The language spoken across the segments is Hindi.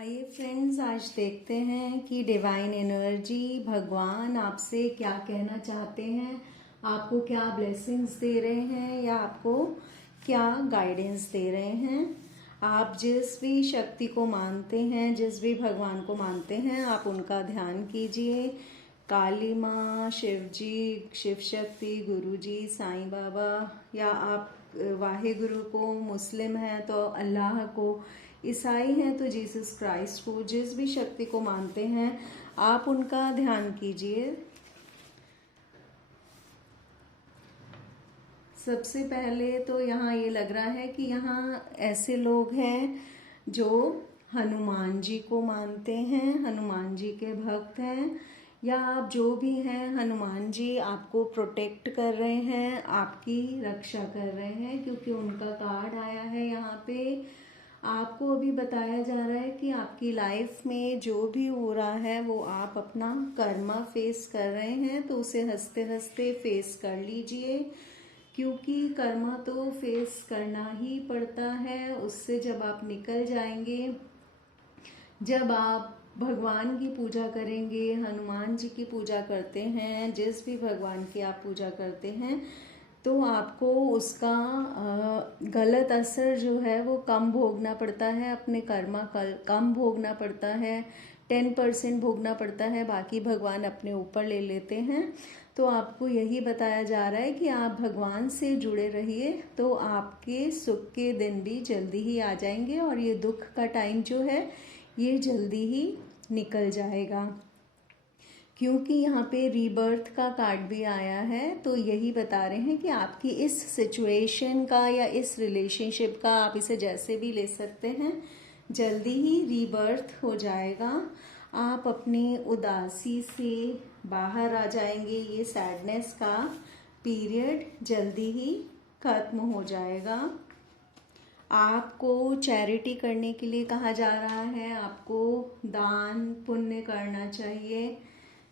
आइए फ्रेंड्स, आज देखते हैं कि डिवाइन एनर्जी भगवान आपसे क्या कहना चाहते हैं, आपको क्या ब्लेसिंग्स दे रहे हैं या आपको क्या गाइडेंस दे रहे हैं। आप जिस भी शक्ति को मानते हैं, जिस भी भगवान को मानते हैं, आप उनका ध्यान कीजिए। काली माँ, शिव जी, शिव शक्ति, गुरु जी, साईं बाबा, या आप वाहे गुरु को, मुस्लिम हैं तो अल्लाह को, ईसाई हैं तो जीसस क्राइस्ट को, जिस भी शक्ति को मानते हैं आप उनका ध्यान कीजिए। सबसे पहले तो यहाँ ये लग रहा है कि यहाँ ऐसे लोग हैं जो हनुमान जी को मानते हैं, हनुमान जी के भक्त हैं, या आप जो भी हैं, हनुमान जी आपको प्रोटेक्ट कर रहे हैं, आपकी रक्षा कर रहे हैं, क्योंकि उनका कार्ड आया है यहाँ पे। आपको अभी बताया जा रहा है कि आपकी लाइफ में जो भी हो रहा है वो आप अपना कर्मा फेस कर रहे हैं, तो उसे हंसते हंसते फेस कर लीजिए, क्योंकि कर्मा तो फेस करना ही पड़ता है। उससे जब आप निकल जाएंगे, जब आप भगवान की पूजा करेंगे, हनुमान जी की पूजा करते हैं, जिस भी भगवान की आप पूजा करते हैं, तो आपको उसका गलत असर जो है वो कम भोगना पड़ता है, अपने कर्मा कम भोगना पड़ता है, 10% भोगना पड़ता है, बाकी भगवान अपने ऊपर ले लेते हैं। तो आपको यही बताया जा रहा है कि आप भगवान से जुड़े रहिए, तो आपके सुख के दिन भी जल्दी ही आ जाएंगे और ये दुख का टाइम जो है ये जल्दी ही निकल जाएगा। क्योंकि यहाँ पे रीबर्थ का कार्ड भी आया है, तो यही बता रहे हैं कि आपकी इस सिचुएशन का या इस रिलेशनशिप का, आप इसे जैसे भी ले सकते हैं, जल्दी ही रीबर्थ हो जाएगा। आप अपनी उदासी से बाहर आ जाएंगे, ये सैडनेस का पीरियड जल्दी ही खत्म हो जाएगा। आपको चैरिटी करने के लिए कहा जा रहा है, आपको दान पुण्य करना चाहिए,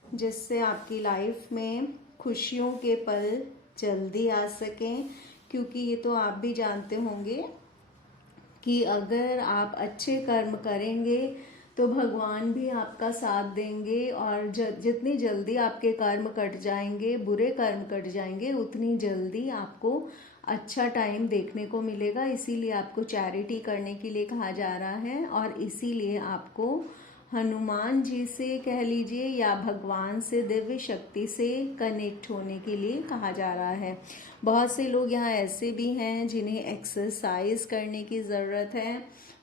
जिससे आपकी लाइफ में खुशियों के पल जल्दी आ सकें। क्योंकि ये तो आप भी जानते होंगे कि अगर आप अच्छे कर्म करेंगे तो भगवान भी आपका साथ देंगे, और जितनी जल्दी आपके कर्म कट जाएंगे, बुरे कर्म कट जाएंगे, उतनी जल्दी आपको अच्छा टाइम देखने को मिलेगा। इसीलिए आपको चैरिटी करने के लिए कहा जा रहा है, और इसीलिए आपको हनुमान जी से कह लीजिए या भगवान से, दिव्य शक्ति से कनेक्ट होने के लिए कहा जा रहा है। बहुत से लोग यहाँ ऐसे भी हैं जिन्हें एक्सरसाइज करने की ज़रूरत है,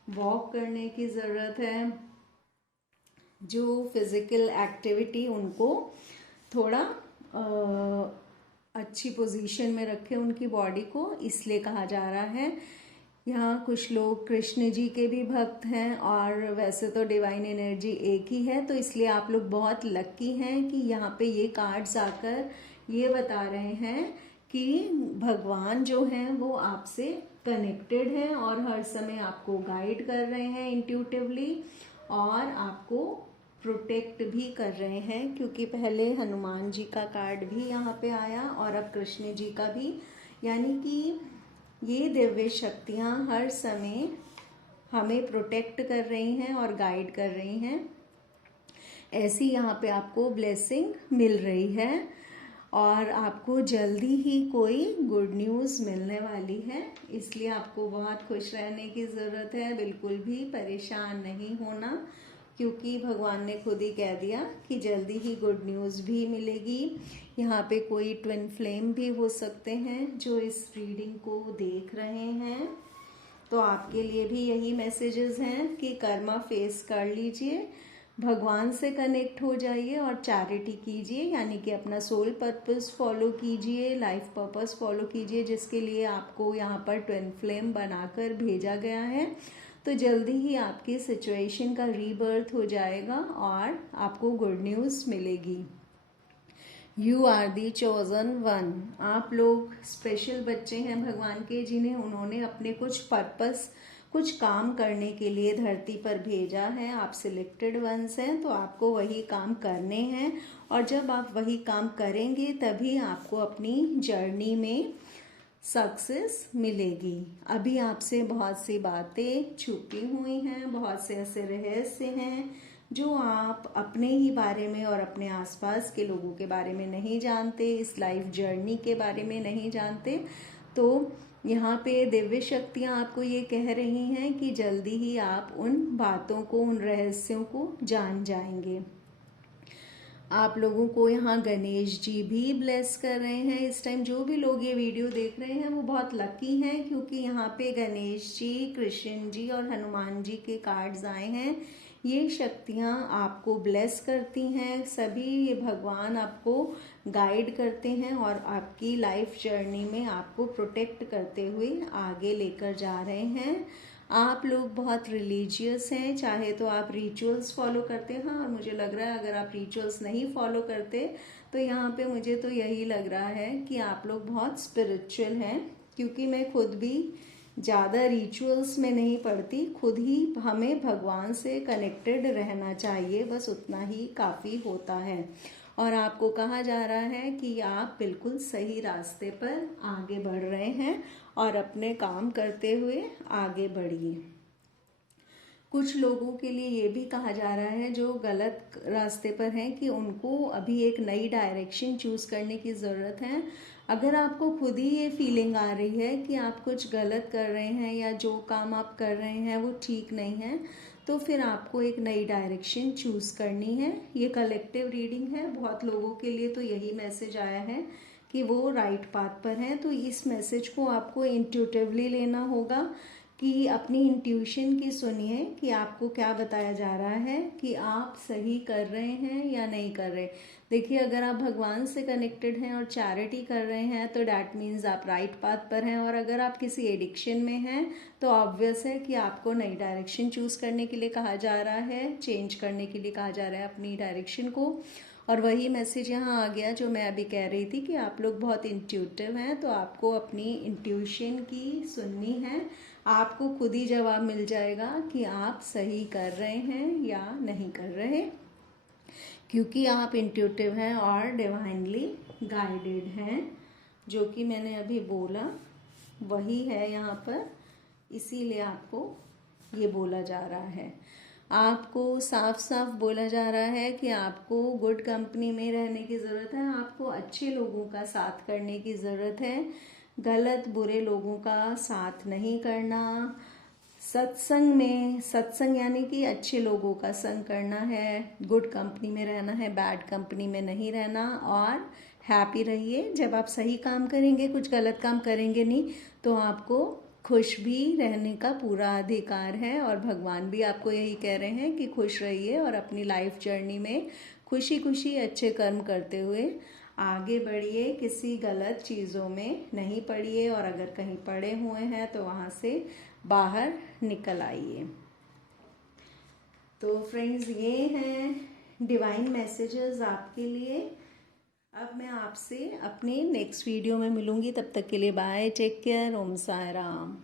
वॉक करने की ज़रूरत है, जो फिजिकल एक्टिविटी उनको थोड़ा अच्छी पोजीशन में रखे उनकी बॉडी को, इसलिए कहा जा रहा है। यहाँ कुछ लोग कृष्ण जी के भी भक्त हैं, और वैसे तो डिवाइन एनर्जी एक ही है, तो इसलिए आप लोग बहुत लकी हैं कि यहाँ पे ये कार्ड्स आकर ये बता रहे हैं कि भगवान जो हैं वो आपसे कनेक्टेड हैं और हर समय आपको गाइड कर रहे हैं इंट्यूटिवली, और आपको प्रोटेक्ट भी कर रहे हैं। क्योंकि पहले हनुमान जी का कार्ड भी यहाँ पे आया और अब कृष्ण जी का भी, यानी कि ये दिव्य शक्तियाँ हर समय हमें प्रोटेक्ट कर रही हैं और गाइड कर रही हैं। ऐसी यहाँ पे आपको ब्लेसिंग मिल रही है, और आपको जल्दी ही कोई गुड न्यूज़ मिलने वाली है, इसलिए आपको बहुत खुश रहने की ज़रूरत है, बिल्कुल भी परेशान नहीं होना, क्योंकि भगवान ने खुद ही कह दिया कि जल्दी ही गुड न्यूज़ भी मिलेगी। यहाँ पे कोई ट्विन फ्लेम भी हो सकते हैं जो इस रीडिंग को देख रहे हैं, तो आपके लिए भी यही मैसेजेस हैं कि कर्मा फेस कर लीजिए, भगवान से कनेक्ट हो जाइए और चैरिटी कीजिए, यानी कि अपना सोल पर्पस फॉलो कीजिए, लाइफ पर्पस फॉलो कीजिए, जिसके लिए आपको यहाँ पर ट्विन फ्लेम बनाकर भेजा गया है। तो जल्दी ही आपकी सिचुएशन का रीबर्थ हो जाएगा और आपको गुड न्यूज़ मिलेगी। You are the chosen one. आप लोग स्पेशल बच्चे हैं भगवान के, जिन्हें उन्होंने अपने कुछ पर्पस, कुछ काम करने के लिए धरती पर भेजा है। आप सिलेक्टेड वंस हैं, तो आपको वही काम करने हैं, और जब आप वही काम करेंगे तभी आपको अपनी जर्नी में सक्सेस मिलेगी। अभी आपसे बहुत सी बातें छुपी हुई हैं, बहुत से ऐसे रहस्य हैं जो आप अपने ही बारे में और अपने आसपास के लोगों के बारे में नहीं जानते, इस लाइफ जर्नी के बारे में नहीं जानते। तो यहाँ पे दिव्य शक्तियाँ आपको ये कह रही हैं कि जल्दी ही आप उन बातों को, उन रहस्यों को जान जाएंगे। आप लोगों को यहाँ गणेश जी भी ब्लेस कर रहे हैं। इस टाइम जो भी लोग ये वीडियो देख रहे हैं वो बहुत लकी हैं, क्योंकि यहाँ पे गणेश जी, कृष्ण जी और हनुमान जी के कार्ड्स आए हैं। ये शक्तियाँ आपको ब्लेस करती हैं। सभी ये भगवान आपको गाइड करते हैं और आपकी लाइफ जर्नी में आपको प्रोटेक्ट करते हुए आगे लेकर जा रहे हैं। आप लोग बहुत रिलीजियस हैं, चाहे तो आप रिचुअल्स फॉलो करते हैं। हाँ, मुझे लग रहा है अगर आप रिचुअल्स नहीं फॉलो करते तो यहाँ पे मुझे तो यही लग रहा है कि आप लोग बहुत स्पिरिचुअल हैं, क्योंकि मैं खुद भी ज़्यादा रिचुअल्स में नहीं पड़ती। खुद ही हमें भगवान से कनेक्टेड रहना चाहिए, बस उतना ही काफ़ी होता है। और आपको कहा जा रहा है कि आप बिल्कुल सही रास्ते पर आगे बढ़ रहे हैं और अपने काम करते हुए आगे बढ़िए। कुछ लोगों के लिए ये भी कहा जा रहा है जो गलत रास्ते पर हैं कि उनको अभी एक नई डायरेक्शन चूज़ करने की ज़रूरत है। अगर आपको खुद ही ये फीलिंग आ रही है कि आप कुछ गलत कर रहे हैं या जो काम आप कर रहे हैं वो ठीक नहीं है, तो फिर आपको एक नई डायरेक्शन चूज़ करनी है। ये कलेक्टिव रीडिंग है, बहुत लोगों के लिए तो यही मैसेज आया है कि वो राइट पाथ पर हैं। तो इस मैसेज को आपको इंट्यूटिवली लेना होगा कि अपनी इंट्यूशन की सुनिए कि आपको क्या बताया जा रहा है, कि आप सही कर रहे हैं या नहीं कर रहे। देखिए, अगर आप भगवान से कनेक्टेड हैं और चैरिटी कर रहे हैं तो डैट मीन्स आप राइट पाथ पर हैं। और अगर आप किसी एडिक्शन में हैं तो ऑब्वियस है कि आपको नई डायरेक्शन चूज़ करने के लिए कहा जा रहा है, चेंज करने के लिए कहा जा रहा है अपनी डायरेक्शन को। और वही मैसेज यहाँ आ गया जो मैं अभी कह रही थी कि आप लोग बहुत इंट्यूटिव हैं, तो आपको अपनी इंट्यूशन की सुननी है। आपको खुद ही जवाब मिल जाएगा कि आप सही कर रहे हैं या नहीं कर रहे, क्योंकि आप इंट्यूटिव हैं और डिवाइनली गाइडेड हैं। जो कि मैंने अभी बोला वही है यहाँ पर, इसीलिए आपको ये बोला जा रहा है। आपको साफ साफ बोला जा रहा है कि आपको गुड कंपनी में रहने की ज़रूरत है, आपको अच्छे लोगों का साथ करने की ज़रूरत है, गलत बुरे लोगों का साथ नहीं करना। सत्संग में, सत्संग यानी कि अच्छे लोगों का संग करना है, गुड कंपनी में रहना है, बैड कंपनी में नहीं रहना। और हैप्पी रहिए। जब आप सही काम करेंगे, कुछ गलत काम करेंगे नहीं, तो आपको खुश भी रहने का पूरा अधिकार है। और भगवान भी आपको यही कह रहे हैं कि खुश रहिए और अपनी लाइफ जर्नी में खुशी खुशी अच्छे कर्म करते हुए आगे बढ़िए। किसी गलत चीज़ों में नहीं पड़िए, और अगर कहीं पड़े हुए हैं तो वहाँ से बाहर निकल आइए। तो फ्रेंड्स, ये हैं डिवाइन मैसेजेस आपके लिए। अब मैं आपसे अपने नेक्स्ट वीडियो में मिलूंगी, तब तक के लिए बाय, टेक केयर, ओम साई राम।